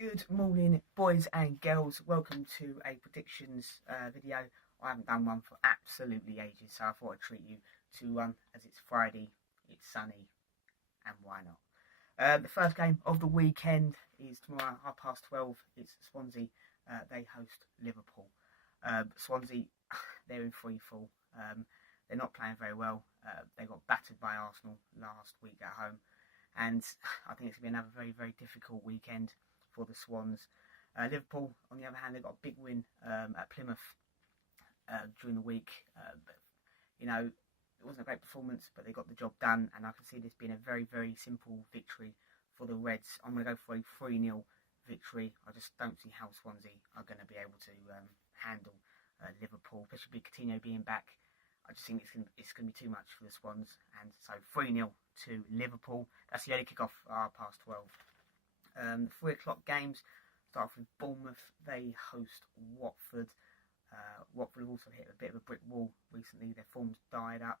Good morning, boys and girls. Welcome to a predictions video. I haven't done one for absolutely ages, so I thought I'd treat you to one as it's Friday, it's sunny, and why not? The first game of the weekend is tomorrow, 12:30. It's Swansea. They host Liverpool. Swansea, they're in free fall. They're not playing very well. They got battered by Arsenal last week at home, and I think it's going to be another very, very difficult weekend for the Swans. Liverpool, on the other hand, they got a big win at Plymouth during the week. It wasn't a great performance, but they got the job done, and I can see this being a very, very simple victory for the Reds. I'm going to go for a 3-0 victory. I just don't see how Swansea are going to be able to handle Liverpool, especially with Coutinho being back. I just think it's going to be too much for the Swans, and so 3-0 to Liverpool. That's the early kick-off, 12:30. The 3 o'clock games start off with Bournemouth. They host Watford. Watford have also hit a bit of a brick wall recently. Their form's died up,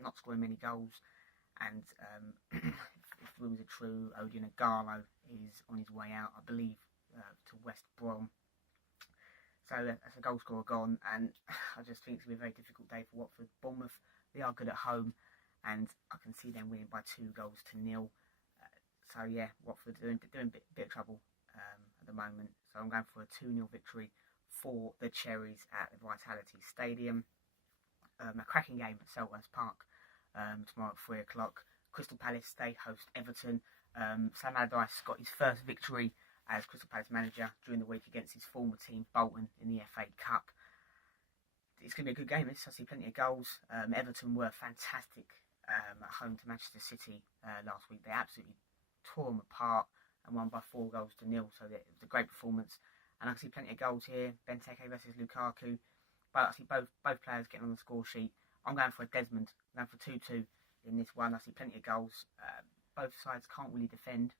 not scoring many goals, and if the rumours are true, Odion Ighalo is on his way out, I believe, to West Brom. So that's a goal scorer gone, and I just think it's going to be a very difficult day for Watford. Bournemouth, they are good at home, and I can see them winning by 2-0. So yeah, Watford doing a bit of trouble at the moment. So I'm going for a 2-0 victory for the Cherries at the Vitality Stadium. A cracking game at Selhurst Park tomorrow at 3 o'clock. Crystal Palace, they host Everton. Sam Allardyce got his first victory as Crystal Palace manager during the week against his former team Bolton in the FA Cup. It's going to be a good game. I see plenty of goals. Everton were fantastic at home to Manchester City last week. They absolutely tore them apart and won by 4-0. So it was a great performance, and I can see plenty of goals here. Benteke versus Lukaku, but I see both players getting on the score sheet. I'm going for a Desmond. I'm going for 2-2 in this one. I see plenty of goals. Both sides can't really defend,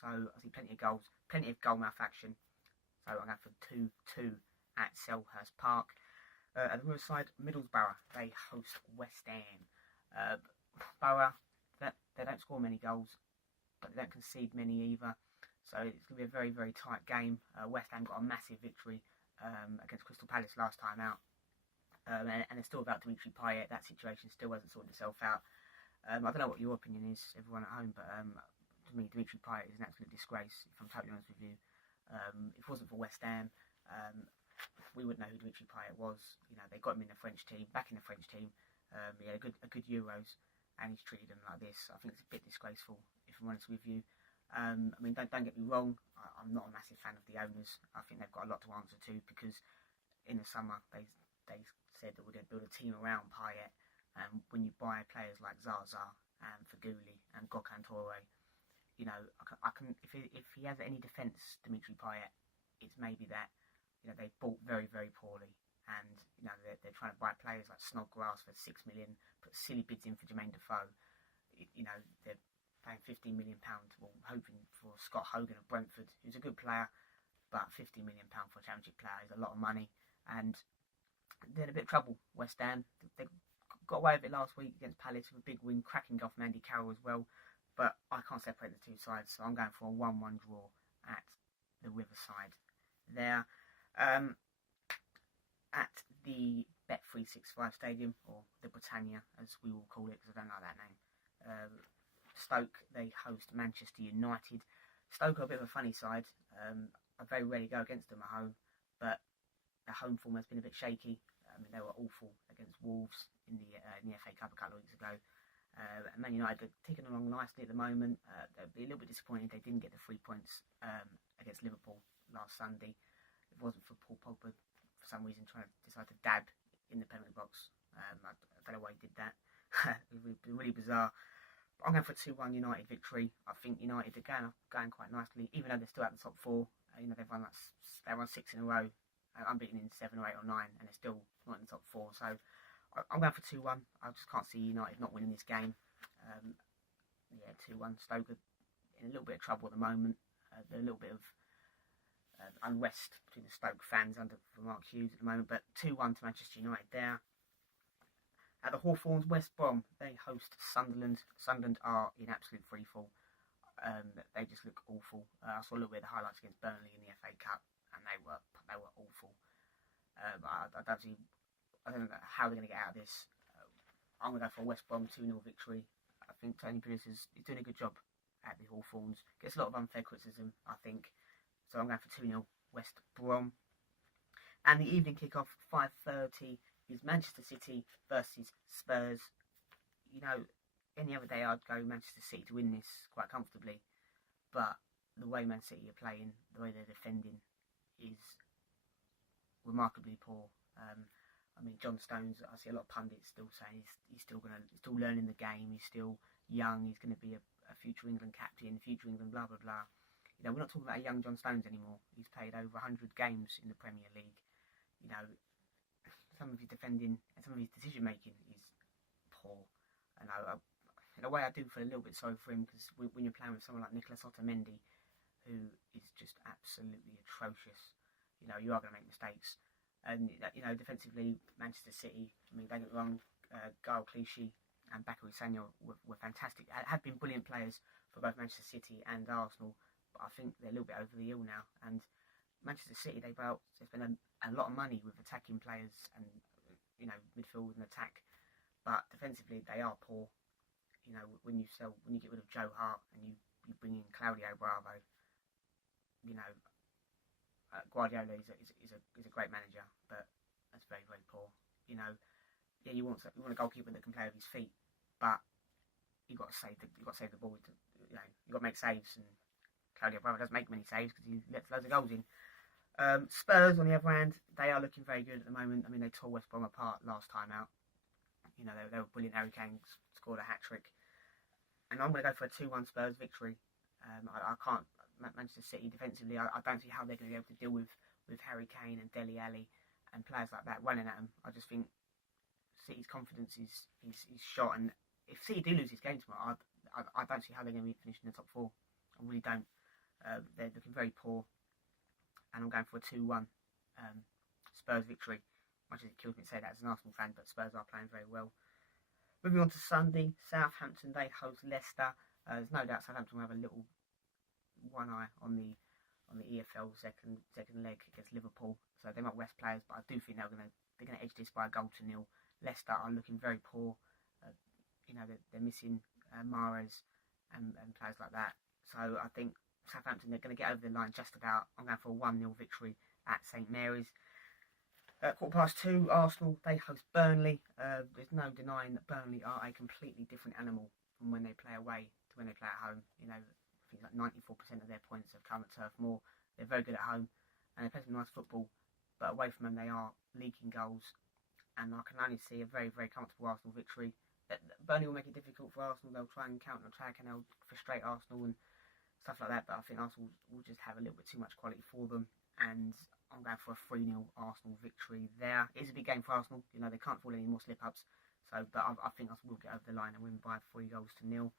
so I see plenty of goals, plenty of goal mouth action. So I'm going for 2-2 at Selhurst Park. At the Riverside, Middlesbrough, they host West Ham. Borough, they don't score many goals, but they don't concede many either. So it's going to be a very, very tight game. West Ham got a massive victory against Crystal Palace last time out. And they're still about Dimitri Payet. That situation still hasn't sorted itself out. I don't know what your opinion is, everyone at home, but to me, Dimitri Payet is an absolute disgrace, if I'm totally honest with you. If it wasn't for West Ham, we wouldn't know who Dimitri Payet was. They got him in the French team, back in the French team. He had a good Euros, and he's treated them like this. I think it's a bit disgraceful, if I'm honest with you. Don't get me wrong, I'm not a massive fan of the owners. I think they've got a lot to answer to, because in the summer they said that we're going to build a team around Payet, and when you buy players like Zaza and Feghouli and Gökhan Toure, I can if he has any defence, Dimitri Payet, it's maybe that they've bought very, very poorly, and they're trying to buy players like Snodgrass for £6 million, put silly bids in for Jermaine Defoe. They're paying £15 million, well, hoping for Scott Hogan of Brentford, who's a good player, but £50 million for a championship player is a lot of money, and they're in a bit of trouble. West Ham, they got away with it last week against Palace with a big win, cracking goal from Andy Carroll as well, but I can't separate the two sides, so I'm going for a 1-1 draw at the Riverside there. At the Bet365 Stadium, or the Britannia as we will call it, because I don't like that name. Stoke, they host Manchester United. Stoke are a bit of a funny side. I very rarely go against them at home, but their home form has been a bit shaky. They were awful against Wolves in the FA Cup a couple of weeks ago. Man United are ticking along nicely at the moment. They'd be a little bit disappointed they didn't get the 3 points against Liverpool last Sunday. If it wasn't for Paul Pogba, for some reason, trying to decide to dab in the penalty box. I don't know why he did that. It was really bizarre. But I'm going for a 2-1 United victory. I think United are going quite nicely, even though they're still out in the top 4. They've won 6 in a row, unbeaten in 7 or 8 or 9, and they're still not in the top 4. So I'm going for 2-1. I just can't see United not winning this game. 2-1. Stoke are in a little bit of trouble at the moment. There's a little bit of unrest between the Stoke fans under Mark Hughes at the moment, but 2-1 to Manchester United there. At the Hawthorns, West Brom, they host Sunderland. Sunderland are in absolute freefall. They just look awful. I saw a little bit of the highlights against Burnley in the FA Cup, and they were awful. I don't know how they're going to get out of this. I'm going to go for a West Brom 2-0 victory. I think Tony Pulis is doing a good job at the Hawthorns. Gets a lot of unfair criticism, I think. So I'm going for 2-0 West Brom. And the evening kick-off, 5:30, is Manchester City versus Spurs. You know, any other day I'd go Manchester City to win this quite comfortably. But the way Man City are playing, the way they're defending, is remarkably poor. I mean, John Stones, I see a lot of pundits still saying he's still learning the game. He's still young. He's going to be a future England captain, future England blah blah blah. You know, we're not talking about a young John Stones anymore. He's played over 100 games in the Premier League. You know, some of his defending and some of his decision making is poor. And in a way, I do feel a little bit sorry for him, because when you're playing with someone like Nicolas Otamendi, who is just absolutely atrocious, you know, you are going to make mistakes. And, you know, defensively, Manchester City, I mean, don't get me wrong, Gaël Clichy and Bacary Sagna were fantastic, have been brilliant players for both Manchester City and Arsenal, but I think they're a little bit over the hill now. And Manchester City, they spend a lot of money with attacking players and, you know, midfield and attack, but defensively they are poor. You know, when you get rid of Joe Hart and you bring in Claudio Bravo, you know, Guardiola is a great manager, but that's very, very poor. You know, yeah, you want a goalkeeper that can play with his feet, but you've got to save the ball. You know, you've got to make saves, and Claudio Bravo doesn't make many saves because he lets loads of goals in. Spurs, on the other hand, they are looking very good at the moment. I mean, they tore West Brom apart last time out. You know, they were brilliant. Harry Kane scored a hat-trick. And I'm going to go for a 2-1 Spurs victory. I can't... Manchester City defensively, I don't see how they're going to be able to deal with Harry Kane and Dele Alli and players like that running at them. I just think City's confidence is shot, and if City do lose this game tomorrow, I don't see how they're going to be finishing in the top 4. I really don't. They're looking very poor, and I'm going for a 2-1 Spurs victory. Much as it kills me to say that as an Arsenal fan, but Spurs are playing very well. Moving on to Sunday, Southampton, they host Leicester. There's no doubt Southampton will have a little one eye on the EFL second leg against Liverpool, so they might rest players, but I do think they're gonna edge this by a goal to nil. Leicester are looking very poor. You know, they're missing Mahrez and players like that, so I think Southampton, they're going to get over the line just about. I'm going for a 1-0 victory at St Mary's. 2:15, Arsenal, they host Burnley. There's no denying that Burnley are a completely different animal from when they play away to when they play at home. You know, I think like 94% of their points have come at Turf Moor. They're very good at home, and they play some nice football, but away from them they are leaking goals, and I can only see a very, very comfortable Arsenal victory. Burnley will make it difficult for Arsenal. They'll try and counter-attack, and they'll frustrate Arsenal and stuff like that, but I think Arsenal will just have a little bit too much quality for them, and I'm going for a 3-0 Arsenal victory there. It is a big game for Arsenal. You know, they can't afford any more slip-ups, but I think Arsenal will get over the line and win by 3 goals to 0.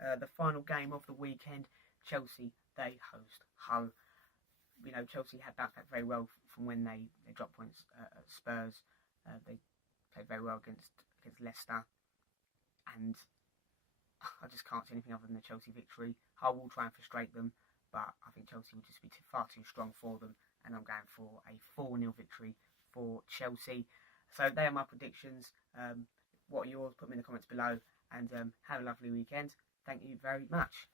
The final game of the weekend, Chelsea, they host Hull. You know, Chelsea had bounced back very well from when they dropped points at Spurs. They played very well against Leicester, and I just can't see anything other than the Chelsea victory. Hull will try and frustrate them, but I think Chelsea will just be far too strong for them, and I'm going for a 4-0 victory for Chelsea. So they are my predictions. What are yours? Put them in the comments below, and have a lovely weekend. Thank you very much.